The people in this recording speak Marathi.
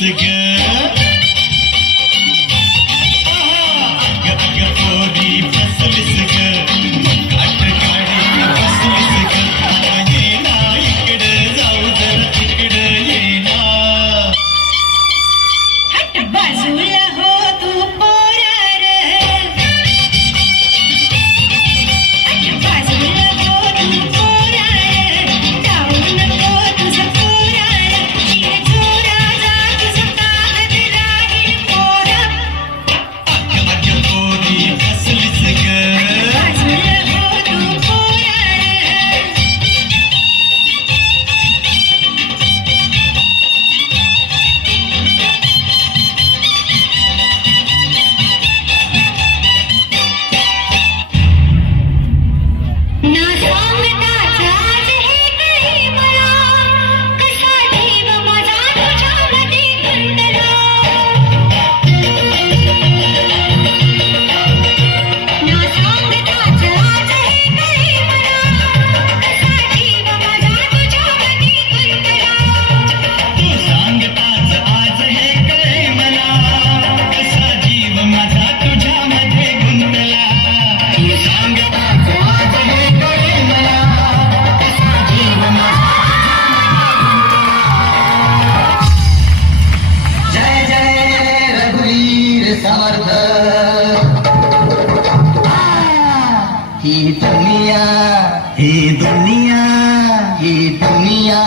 ग अग अग पोरी फसलीस ग काट काढी बसलीस ग आता ये ना इकडं जाऊ जरा तिकडं ये ना हट बाजूला हो तू पोरार हट बाजूला हो तू पोरार जाऊ नको तुझं पोरार शिर चोरा जा तुझं कागद राहील पोरा अग अग पोरी फसलीस ग बाजूला हो तू पोरार ना सांगताच आज हे कळी मला कसा जीव माझा तुझ्यामध्ये गुंतला ना सांगताच आज हे कळी मला कसा जीव माझा तुझ्यामध्ये गुंतला तू सांगताच आज हे कळे मला कसा जीव माझा तुझ्यामध्ये गुंतला तू सांगताच आज हे कळे मला कसा जीव माझा जय जय रघुवीर समर्थ ही दुनिया ही दुनिया ही दुनिया